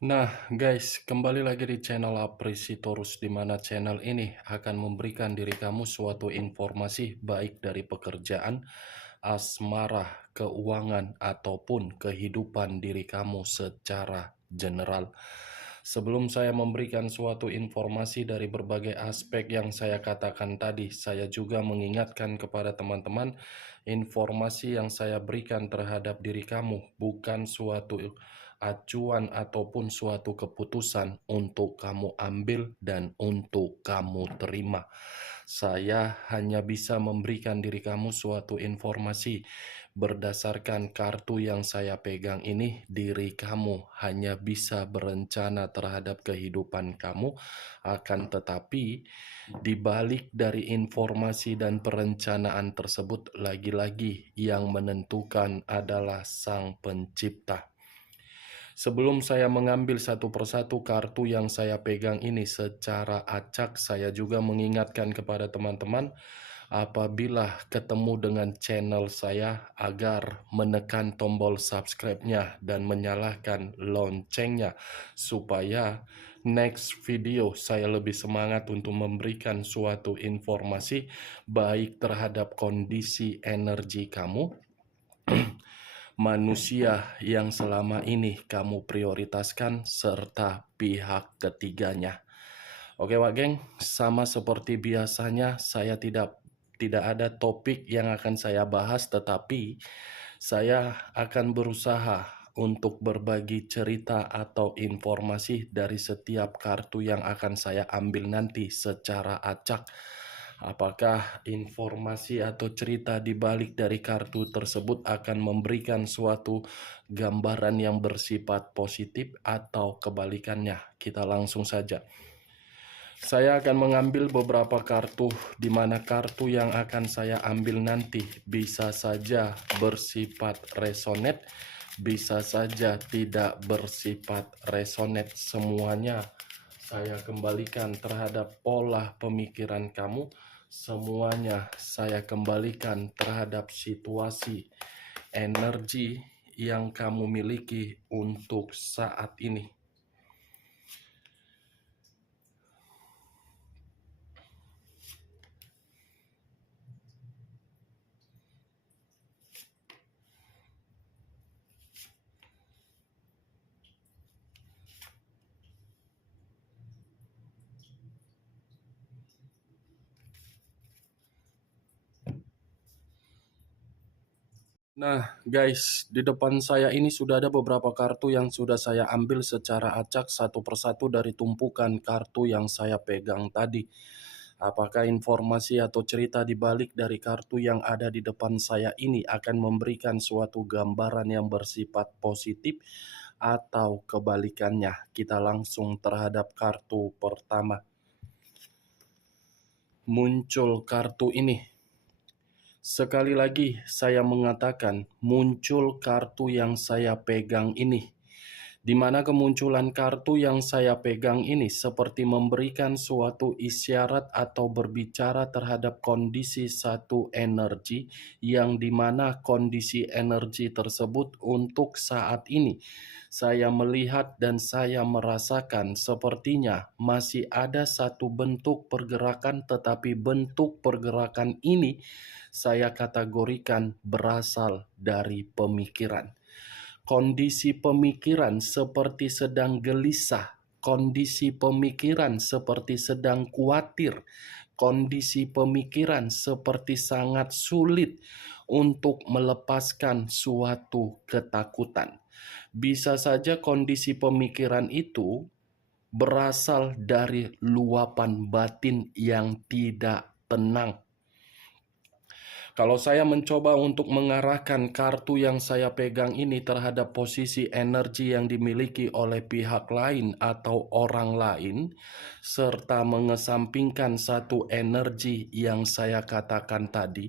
Nah, guys, kembali lagi di channel Aprisitorus, di mana channel ini akan memberikan diri kamu suatu informasi baik dari pekerjaan, asmara, keuangan, ataupun kehidupan diri kamu secara general. Sebelum saya memberikan suatu informasi dari berbagai aspek yang saya katakan tadi, saya juga mengingatkan kepada teman-teman, informasi yang saya berikan terhadap diri kamu bukan suatu acuan ataupun suatu keputusan untuk kamu ambil dan untuk kamu terima. Saya hanya bisa memberikan diri kamu suatu informasi berdasarkan kartu yang saya pegang ini. Diri kamu hanya bisa berencana terhadap kehidupan kamu, akan tetapi di balik dari informasi dan perencanaan tersebut, lagi-lagi yang menentukan adalah Sang Pencipta. Sebelum saya mengambil satu persatu kartu yang saya pegang ini secara acak, saya juga mengingatkan kepada teman-teman, apabila ketemu dengan channel saya, agar menekan tombol subscribe-nya dan menyalakan loncengnya, supaya next video saya lebih semangat untuk memberikan suatu informasi baik terhadap kondisi energi kamu, manusia yang selama ini kamu prioritaskan, serta pihak ketiganya. Oke Wak Geng, sama seperti biasanya saya tidak ada topik yang akan saya bahas, tetapi saya akan berusaha untuk berbagi cerita atau informasi dari setiap kartu yang akan saya ambil nanti secara acak. Apakah informasi atau cerita di balik dari kartu tersebut akan memberikan suatu gambaran yang bersifat positif atau kebalikannya? Kita langsung saja. Saya akan mengambil beberapa kartu, di mana kartu yang akan saya ambil nanti bisa saja bersifat resonate, bisa saja tidak bersifat resonate. Semuanya saya kembalikan terhadap pola pemikiran kamu. Semuanya saya kembalikan terhadap situasi energi yang kamu miliki untuk saat ini. Nah, guys, di depan saya ini sudah ada beberapa kartu yang sudah saya ambil secara acak satu persatu dari tumpukan kartu yang saya pegang tadi. Apakah informasi atau cerita di balik dari kartu yang ada di depan saya ini akan memberikan suatu gambaran yang bersifat positif atau kebalikannya? Kita langsung terhadap kartu pertama. Muncul kartu ini. Sekali lagi saya mengatakan, muncul kartu yang saya pegang ini, di mana kemunculan kartu yang saya pegang ini seperti memberikan suatu isyarat atau berbicara terhadap kondisi satu energi, yang dimana kondisi energi tersebut untuk saat ini saya melihat dan saya merasakan sepertinya masih ada satu bentuk pergerakan, tetapi bentuk pergerakan ini saya kategorikan berasal dari pemikiran. Kondisi pemikiran seperti sedang gelisah, kondisi pemikiran seperti sedang khawatir, kondisi pemikiran seperti sangat sulit untuk melepaskan suatu ketakutan. Bisa saja kondisi pemikiran itu berasal dari luapan batin yang tidak tenang. Kalau saya mencoba untuk mengarahkan kartu yang saya pegang ini terhadap posisi energi yang dimiliki oleh pihak lain atau orang lain, serta mengesampingkan satu energi yang saya katakan tadi,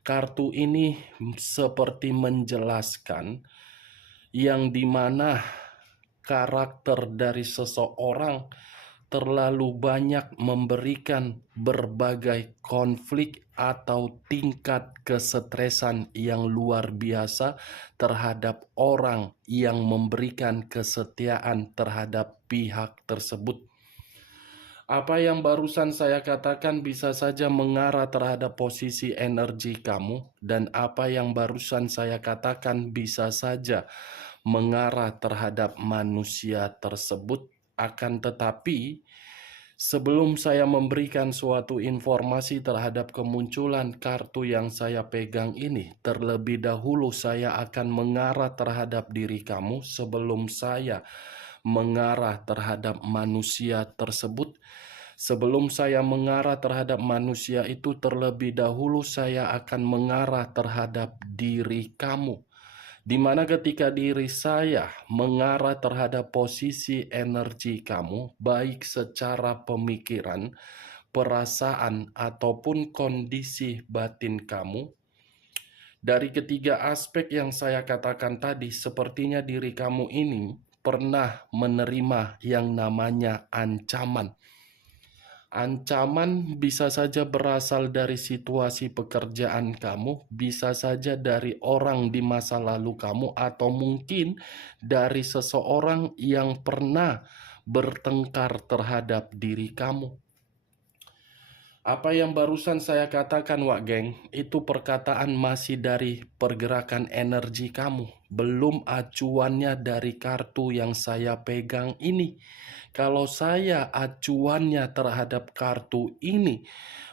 kartu ini seperti menjelaskan yang dimana karakter dari seseorang terlalu banyak memberikan berbagai konflik atau tingkat kesetresan yang luar biasa terhadap orang yang memberikan kesetiaan terhadap pihak tersebut. Apa yang barusan saya katakan bisa saja mengarah terhadap posisi energi kamu, dan apa yang barusan saya katakan bisa saja mengarah terhadap manusia tersebut. Akan tetapi, sebelum saya memberikan suatu informasi terhadap kemunculan kartu yang saya pegang ini, terlebih dahulu saya akan mengarah terhadap diri kamu sebelum saya mengarah terhadap manusia tersebut. Sebelum saya mengarah terhadap manusia itu, terlebih dahulu saya akan mengarah terhadap diri kamu. Di mana ketika diri saya mengarah terhadap posisi energi kamu, baik secara pemikiran, perasaan, ataupun kondisi batin kamu, dari ketiga aspek yang saya katakan tadi, sepertinya diri kamu ini pernah menerima yang namanya ancaman. Ancaman bisa saja berasal dari situasi pekerjaan kamu, bisa saja dari orang di masa lalu kamu, atau mungkin dari seseorang yang pernah bertengkar terhadap diri kamu. Apa yang barusan saya katakan, Wak Geng, itu perkataan masih dari pergerakan energi kamu, belum acuannya dari kartu yang saya pegang ini. Kalau saya acuannya terhadap kartu ini,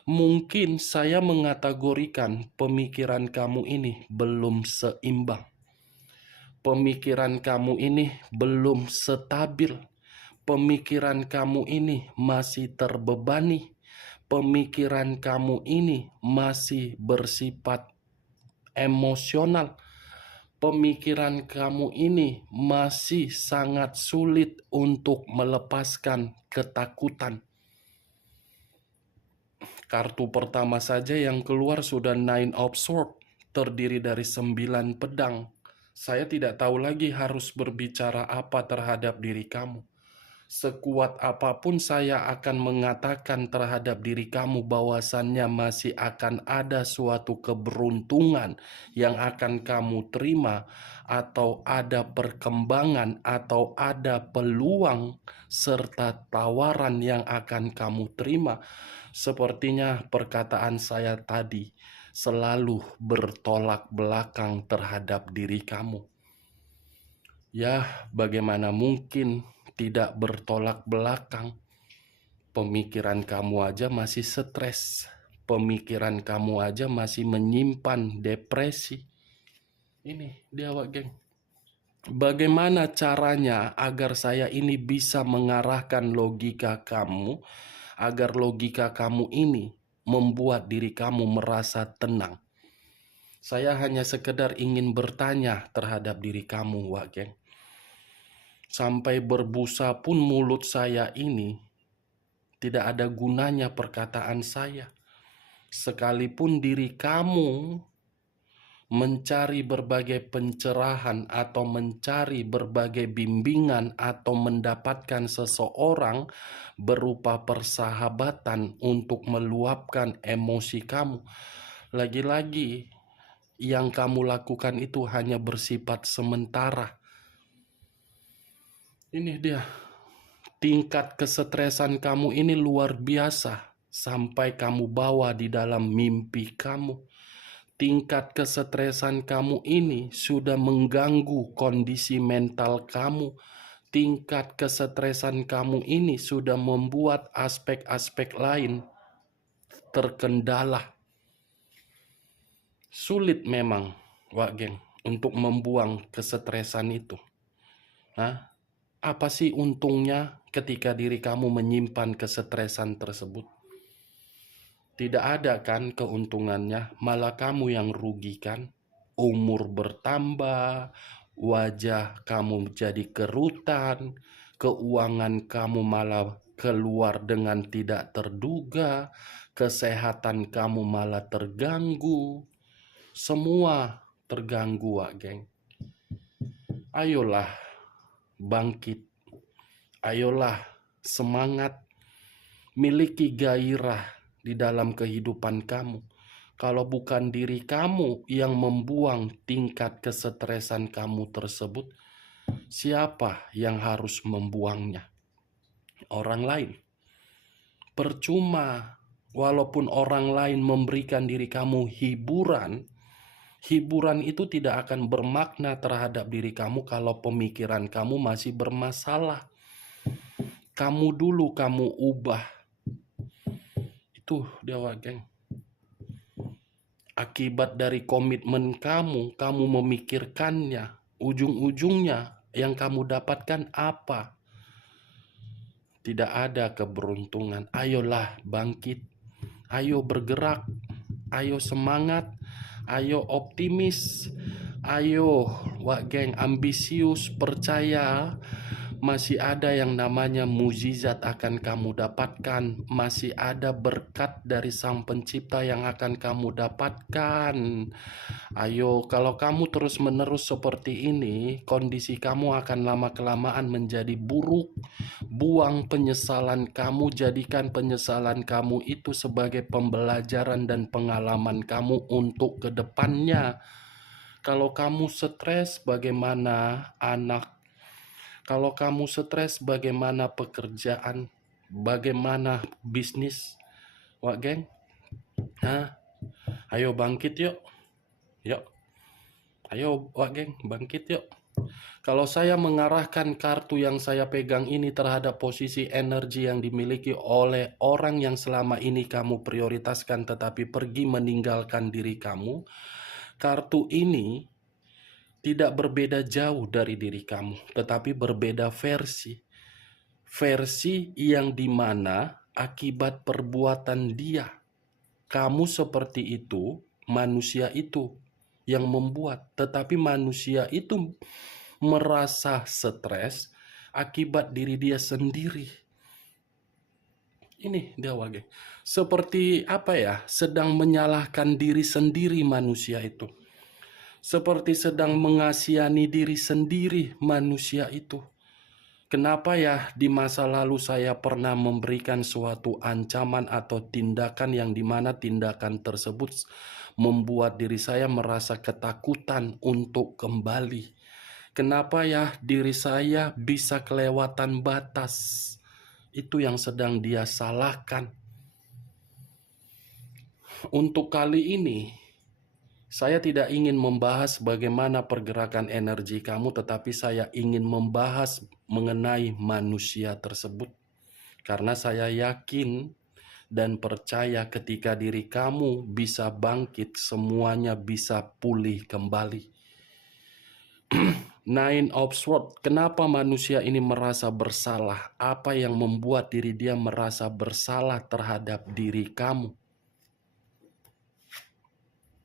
mungkin saya mengategorikan pemikiran kamu ini belum seimbang. Pemikiran kamu ini belum stabil. Pemikiran kamu ini masih terbebani. Pemikiran kamu ini masih bersifat emosional. Pemikiran kamu ini masih sangat sulit untuk melepaskan ketakutan. Kartu pertama saja yang keluar sudah Nine of Swords, terdiri dari 9 pedang. Saya tidak tahu lagi harus berbicara apa terhadap diri kamu. Sekuat apapun saya akan mengatakan terhadap diri kamu bahwasannya masih akan ada suatu keberuntungan yang akan kamu terima, atau ada perkembangan, atau ada peluang serta tawaran yang akan kamu terima. Sepertinya perkataan saya tadi selalu bertolak belakang terhadap diri kamu. Ya, bagaimana mungkin tidak bertolak belakang? Pemikiran kamu aja masih stres. Pemikiran kamu aja masih menyimpan depresi. Ini dia, Wak Geng. Bagaimana caranya agar saya ini bisa mengarahkan logika kamu, agar logika kamu ini membuat diri kamu merasa tenang? Saya hanya sekedar ingin bertanya terhadap diri kamu, Wak Geng. Sampai berbusa pun mulut saya ini, tidak ada gunanya perkataan saya. Sekalipun diri kamu mencari berbagai pencerahan atau mencari berbagai bimbingan atau mendapatkan seseorang berupa persahabatan untuk meluapkan emosi kamu, lagi-lagi yang kamu lakukan itu hanya bersifat sementara. Ini dia. Tingkat kesetresan kamu ini luar biasa sampai kamu bawa di dalam mimpi kamu. Tingkat kesetresan kamu ini sudah mengganggu kondisi mental kamu. Tingkat kesetresan kamu ini sudah membuat aspek-aspek lain terkendala. Sulit memang, Wak Geng, untuk membuang kesetresan itu. Apa sih untungnya ketika diri kamu menyimpan kesetresan tersebut? Tidak ada kan keuntungannya, malah kamu yang rugikan. Umur bertambah, wajah kamu jadi kerutan, keuangan kamu malah keluar dengan tidak terduga, kesehatan kamu malah terganggu. Semua terganggu, Wak Geng. Ayolah bangkit. Ayolah semangat. miliki gairah di dalam kehidupan kamu. Kalau bukan diri kamu yang membuang tingkat kesetresan kamu tersebut, siapa yang harus membuangnya? Orang lain. Percuma, walaupun orang lain memberikan diri kamu hiburan, hiburan itu tidak akan bermakna terhadap diri kamu kalau pemikiran kamu masih bermasalah. Kamu dulu kamu ubah. Itu Dewa Geng. Akibat dari komitmen kamu, kamu memikirkannya. Ujung-ujungnya yang kamu dapatkan apa? Tidak ada keberuntungan. Ayolah bangkit. Ayo bergerak. Ayo semangat. Ayo optimis. Ayo Wak Geng ambisius, percaya masih ada yang namanya mukjizat akan kamu dapatkan. Masih ada berkat dari Sang Pencipta yang akan kamu dapatkan. Ayo, kalau kamu terus-menerus seperti ini, kondisi kamu akan lama-kelamaan menjadi buruk. Buang penyesalan kamu, jadikan penyesalan kamu itu sebagai pembelajaran dan pengalaman kamu untuk kedepannya. Kalau kamu stres, bagaimana anak? Kalau kamu stres, bagaimana pekerjaan? Bagaimana bisnis? Wak Geng? Hah? Ayo bangkit yuk. Yuk. Ayo Wak Geng, bangkit yuk. Kalau saya mengarahkan kartu yang saya pegang ini terhadap posisi energi yang dimiliki oleh orang yang selama ini kamu prioritaskan tetapi pergi meninggalkan diri kamu, kartu ini tidak berbeda jauh dari diri kamu, tetapi berbeda versi. Versi yang dimana akibat perbuatan dia, kamu seperti itu, manusia itu yang membuat, tetapi manusia itu merasa stres akibat diri dia sendiri. Ini dia Wage. Seperti apa ya, sedang menyalahkan diri sendiri manusia itu. Seperti sedang mengasihani diri sendiri manusia itu. Kenapa ya di masa lalu saya pernah memberikan suatu ancaman atau tindakan yang dimana tindakan tersebut membuat diri saya merasa ketakutan untuk kembali. Kenapa ya diri saya bisa kelewatan batas? Itu yang sedang dia salahkan. Untuk kali ini, saya tidak ingin membahas bagaimana pergerakan energi kamu, tetapi saya ingin membahas mengenai manusia tersebut. Karena saya yakin dan percaya ketika diri kamu bisa bangkit, semuanya bisa pulih kembali. Nine of Swords, kenapa manusia ini merasa bersalah? Apa yang membuat diri dia merasa bersalah terhadap diri kamu?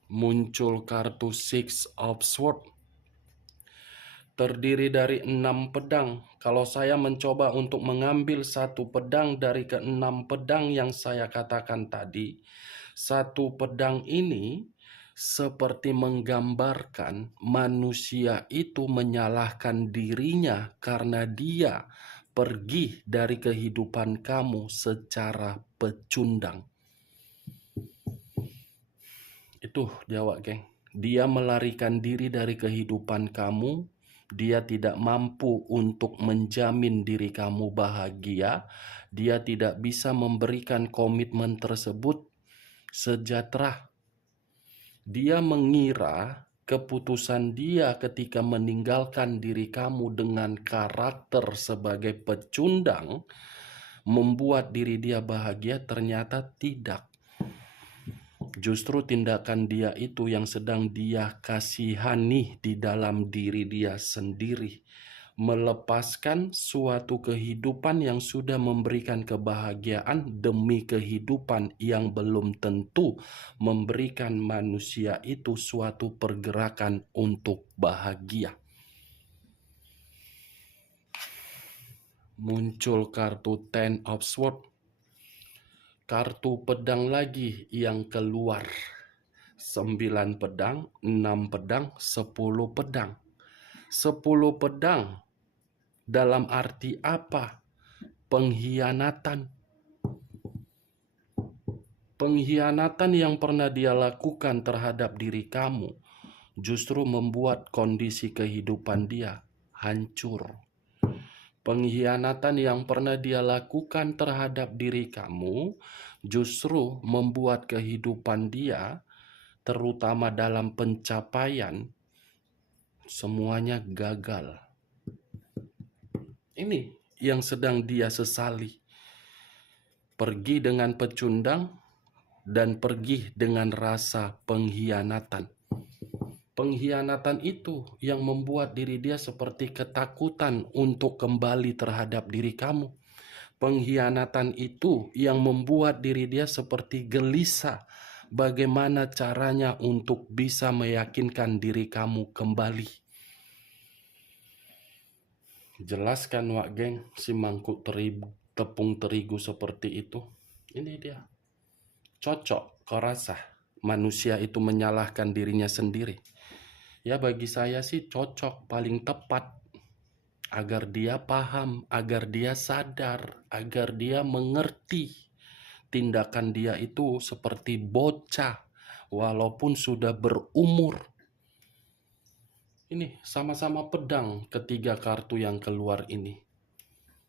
Muncul kartu Six of Swords, terdiri dari 6 pedang. Kalau saya mencoba untuk mengambil satu pedang dari ke-6 pedang yang saya katakan tadi, satu pedang ini seperti menggambarkan manusia itu menyalahkan dirinya karena dia pergi dari kehidupan kamu secara pecundang. Itu dia Wak Geng. Dia melarikan diri dari kehidupan kamu. Dia tidak mampu untuk menjamin diri kamu bahagia. Dia tidak bisa memberikan komitmen tersebut sejahtera. Dia mengira keputusan dia ketika meninggalkan diri kamu dengan karakter sebagai pecundang membuat diri dia bahagia, ternyata tidak. Justru tindakan dia itu yang sedang dia kasihani di dalam diri dia sendiri. Melepaskan suatu kehidupan yang sudah memberikan kebahagiaan demi kehidupan yang belum tentu memberikan manusia itu suatu pergerakan untuk bahagia. Muncul kartu Ten of Swords. Kartu pedang lagi yang keluar. 9 pedang, 6 pedang, 10 pedang. 10 pedang dalam arti apa? Pengkhianatan. Pengkhianatan yang pernah dia lakukan terhadap diri kamu justru membuat kondisi kehidupan dia hancur. Pengkhianatan yang pernah dia lakukan terhadap diri kamu justru membuat kehidupan dia, terutama dalam pencapaian, semuanya gagal. Ini yang sedang dia sesali. Pergi dengan pecundang dan pergi dengan rasa pengkhianatan. Pengkhianatan itu yang membuat diri dia seperti ketakutan untuk kembali terhadap diri kamu. Pengkhianatan itu yang membuat diri dia seperti gelisah bagaimana caranya untuk bisa meyakinkan diri kamu kembali. Jelaskan Wak Geng, si mangkuk tepung terigu seperti itu. Ini dia. Cocok kau rasa manusia itu menyalahkan dirinya sendiri? Ya bagi saya sih cocok, paling tepat. Agar dia paham, agar dia sadar, agar dia mengerti tindakan dia itu seperti bocah walaupun sudah berumur. Ini sama-sama pedang ketiga kartu yang keluar ini.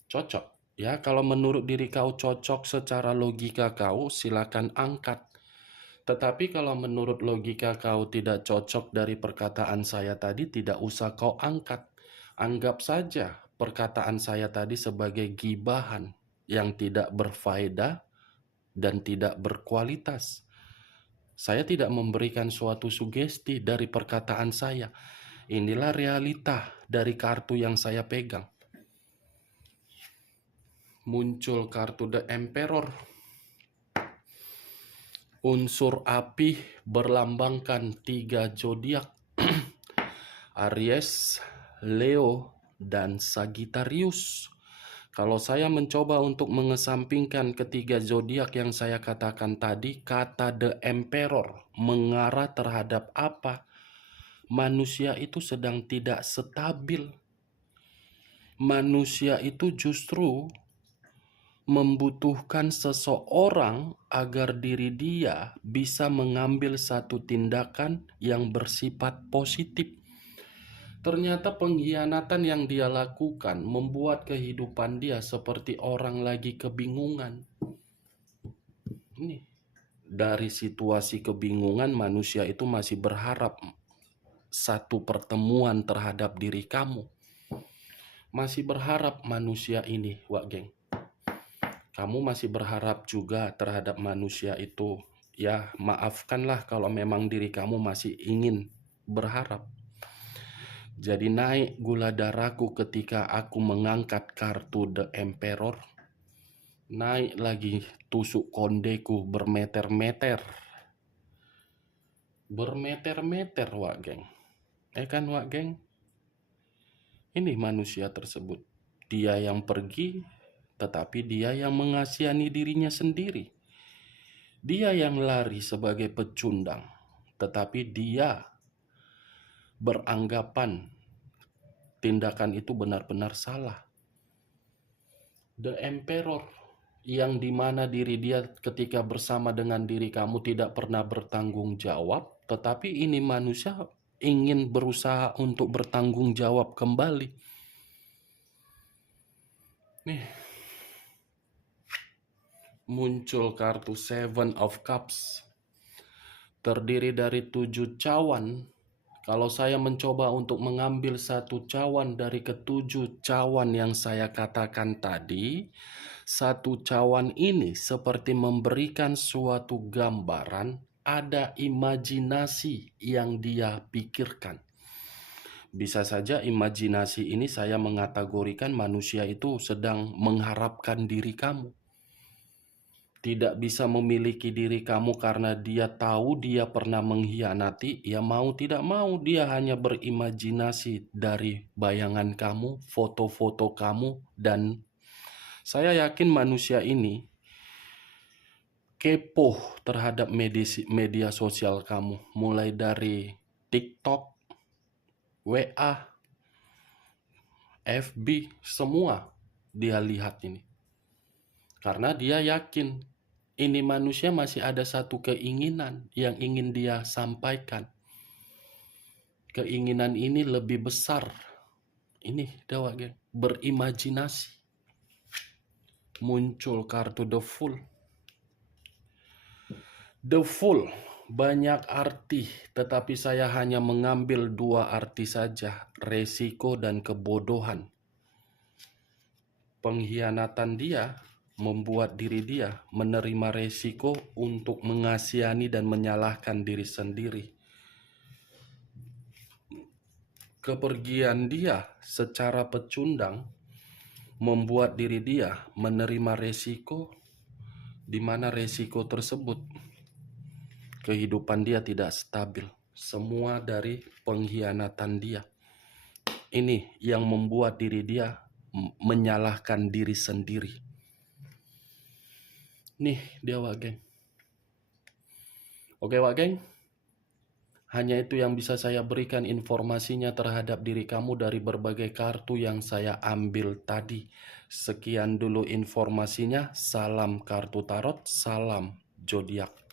Cocok. Ya, kalau menurut diri kau cocok secara logika kau, silakan angkat. Tetapi kalau menurut logika kau tidak cocok dari perkataan saya tadi, tidak usah kau angkat. Anggap saja perkataan saya tadi sebagai gibahan yang tidak berfaedah dan tidak berkualitas. Saya tidak memberikan suatu sugesti dari perkataan saya. Inilah realita dari kartu yang saya pegang. Muncul kartu The Emperor. Unsur api berlambangkan 3 zodiak. Aries, Leo, dan Sagittarius. Kalau saya mencoba untuk mengesampingkan ketiga zodiak yang saya katakan tadi, kata The Emperor mengarah terhadap apa? Manusia itu sedang tidak stabil. Manusia itu justru membutuhkan seseorang agar diri dia bisa mengambil satu tindakan yang bersifat positif. Ternyata pengkhianatan yang dia lakukan membuat kehidupan dia seperti orang lagi kebingungan. Ini dari situasi kebingungan, manusia itu masih berharap satu pertemuan terhadap diri kamu. Masih berharap manusia ini, Wak Geng. Kamu masih berharap juga terhadap manusia itu. Ya, maafkanlah kalau memang diri kamu masih ingin berharap. Jadi naik gula darahku ketika aku mengangkat kartu The Emperor. Naik lagi tusuk kondeku bermeter-meter. Bermeter-meter, Wak Geng. Kan, Wak Geng? Ini manusia tersebut. Dia yang pergi, tetapi dia yang mengasihani dirinya sendiri. Dia yang lari sebagai pecundang, tetapi dia beranggapan tindakan itu benar-benar salah. The Emperor, yang dimana diri dia ketika bersama dengan diri kamu tidak pernah bertanggung jawab, tetapi ini manusia ingin berusaha untuk bertanggung jawab kembali. Nih, muncul kartu Seven of Cups, terdiri dari 7 cawan. Kalau saya mencoba untuk mengambil satu cawan dari ketujuh cawan yang saya katakan tadi, satu cawan ini seperti memberikan suatu gambaran, ada imajinasi yang dia pikirkan. Bisa saja imajinasi ini saya mengategorikan manusia itu sedang mengharapkan diri kamu. Tidak bisa memiliki diri kamu karena dia tahu dia pernah mengkhianati, ya mau tidak mau dia hanya berimajinasi dari bayangan kamu, foto-foto kamu, dan saya yakin manusia ini kepo terhadap media sosial kamu, mulai dari TikTok, WA, FB, semua dia lihat ini. Karena dia yakin Ini manusia masih ada satu keinginan yang ingin dia sampaikan. Keinginan ini lebih besar. Ini dewa geng, berimajinasi. Muncul kartu The Fool. The Fool banyak arti, tetapi saya hanya mengambil 2 arti saja, resiko dan kebodohan. Pengkhianatan dia membuat diri dia menerima resiko untuk mengasihani dan menyalahkan diri sendiri. Kepergian dia secara pecundang membuat diri dia menerima resiko, di mana resiko tersebut kehidupan dia tidak stabil. Semua dari pengkhianatan dia. Ini yang membuat diri dia menyalahkan diri sendiri. Nih dia Wak Geng. Oke Wak Geng, hanya itu yang bisa saya berikan informasinya terhadap diri kamu dari berbagai kartu yang saya ambil tadi. Sekian dulu informasinya. Salam kartu tarot, salam zodiak.